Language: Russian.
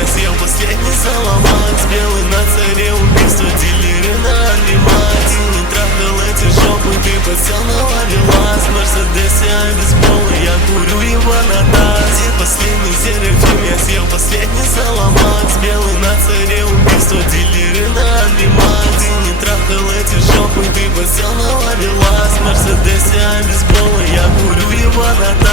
я съел последний саламат. Белый на царе убийства, дилеры на алимат. Ты не трахал эти жопы, ты подсел на ловелас. В Мерседесе, а без пола я курю его на таз. И последний серафим, я съел последний саламат. Белый на царе убийства, дилеры на алимат. Ты не трахал эти жопы, ты подсел на ловелас. В Мерседесе, а без пола я курю его на таз.